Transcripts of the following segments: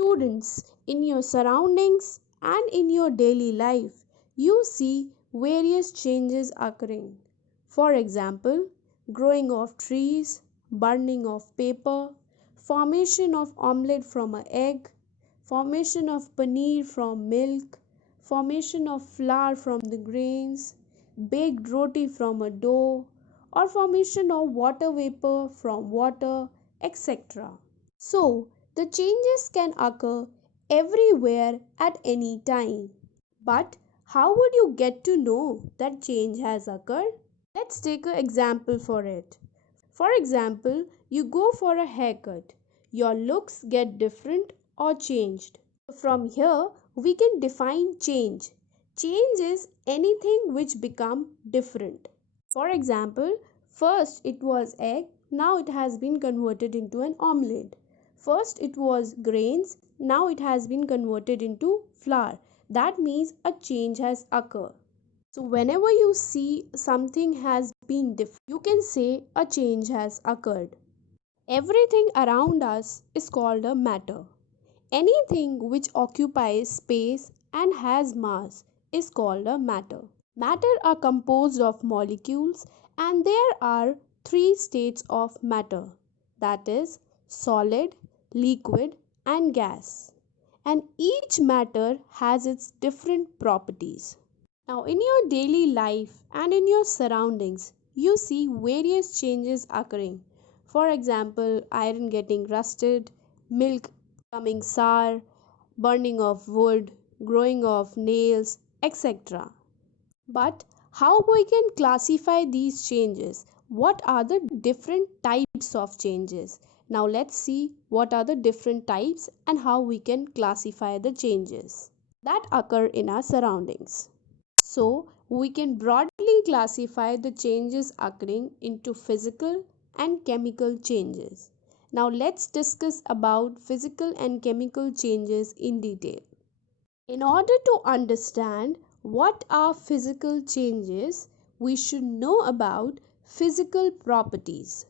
Students, in your surroundings and in your daily life, you see various changes occurring. For example, growing of trees, burning of paper, formation of omelette from an egg, formation of paneer from milk, formation of flour from the grains, baked roti from a dough, or formation of water vapor from water, etc. So, the changes can occur everywhere at any time. But how would you get to know that change has occurred? Let's take an example for it. For example, you go for a haircut. Your looks get different or changed. From here, we can define change. Change is anything which become different. For example, first it was egg, now it has been converted into an omelette. First it was grains, now it has been converted into flour. That means a change has occurred. So whenever you see something has been different, you can say a change has occurred. Everything around us is called a matter. Anything which occupies space and has mass is called a matter. Matter are composed of molecules, and there are three states of matter, that is solid, liquid and gas. And each matter has its different properties. Now in your daily life and in your surroundings, you see various changes occurring. For example, iron getting rusted, milk becoming sour, burning of wood, growing of nails, etc. But how we can classify these changes? What are the different types of changes? Now let's see what are the different types and how we can classify the changes that occur in our surroundings. So we can broadly classify the changes occurring into physical and chemical changes. Now let's discuss about physical and chemical changes in detail. In order to understand what are physical changes, we should know about physical properties.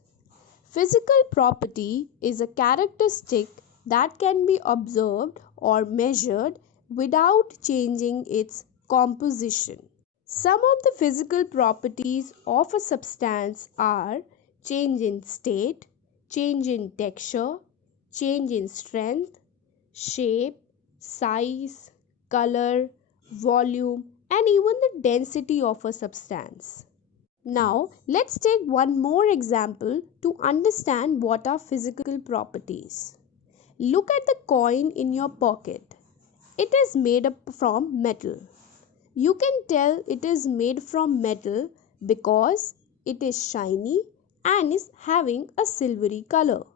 Physical property is a characteristic that can be observed or measured without changing its composition. Some of the physical properties of a substance are change in state, change in texture, change in strength, shape, size, color, volume, and even the density of a substance. Now, let's take one more example to understand what are physical properties. Look at the coin in your pocket. It is made up from metal. You can tell it is made from metal because it is shiny and is having a silvery color.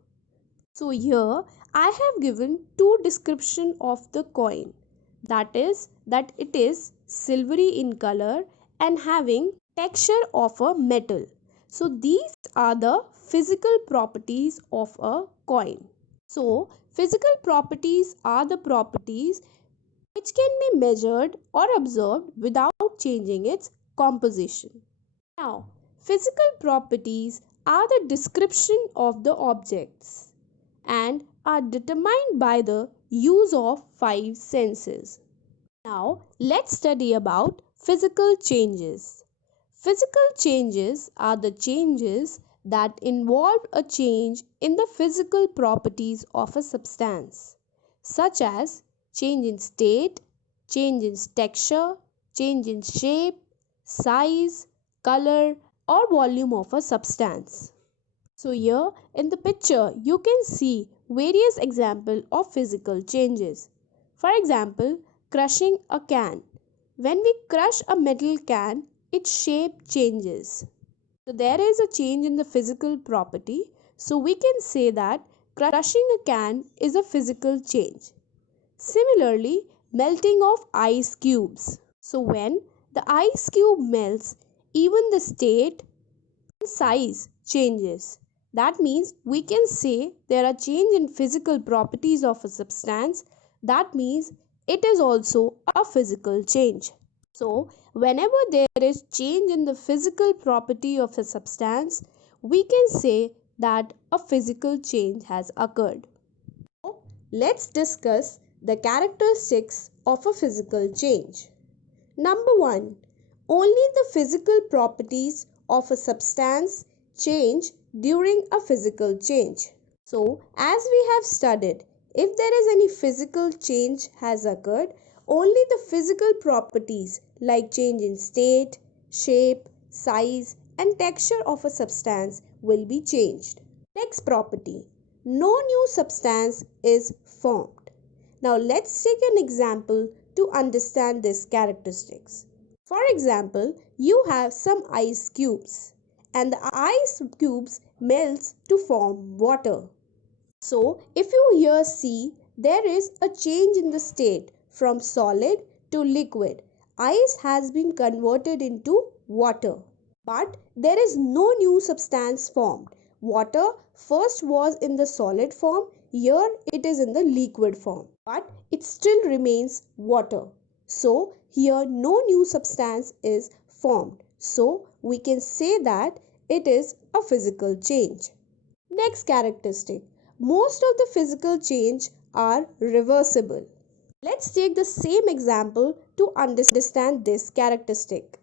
So here I have given two description of the coin. That is that it is silvery in color and having texture of a metal. So these are the physical properties of a coin. So physical properties are the properties which can be measured or observed without changing its composition. Now, physical properties are the description of the objects and are determined by the use of five senses. Now, let's study about physical changes. Physical changes are the changes that involve a change in the physical properties of a substance, such as change in state, change in texture, change in shape, size, color, or volume of a substance. So here in the picture you can see various examples of physical changes. For example, crushing a can. When we crush a metal can, its shape changes. So there is a change in the physical property. So we can say that crushing a can is a physical change. Similarly, melting of ice cubes. So when the ice cube melts, even the state and size changes. That means we can say there are change in physical properties of a substance. That means it is also a physical change. So whenever there is change in the physical property of a substance, we can say that a physical change has occurred. Let's discuss the characteristics of a physical change. Number 1. Only the physical properties of a substance change during a physical change. So, as we have studied, if there is any physical change has occurred, only the physical properties like change in state, shape, size and texture of a substance will be changed. Next property, no new substance is formed. Now let's take an example to understand these characteristics. For example, you have some ice cubes and the ice cubes melts to form water. So, if you here see, there is a change in the state from solid to liquid. Ice has been converted into water, but there is no new substance formed. Water first was in the solid form, here it is in the liquid form, but it still remains water. So, here no new substance is formed. So, we can say that it is a physical change. Next characteristic, most of the physical change are reversible. Let's take the same example to understand this characteristic.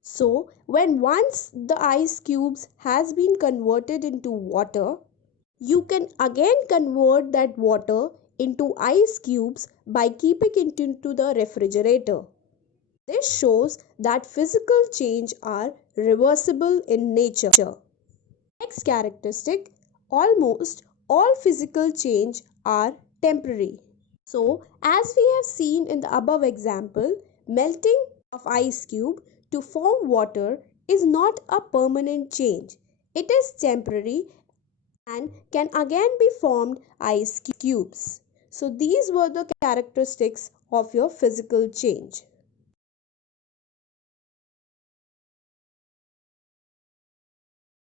So, when once the ice cubes has been converted into water, you can again convert that water into ice cubes by keeping it into the refrigerator. This shows that physical change are reversible in nature. Next characteristic, almost all physical change are temporary. So, as we have seen in the above example, melting of ice cube to form water is not a permanent change. It is temporary and can again be formed ice cubes. So, these were the characteristics of your physical change.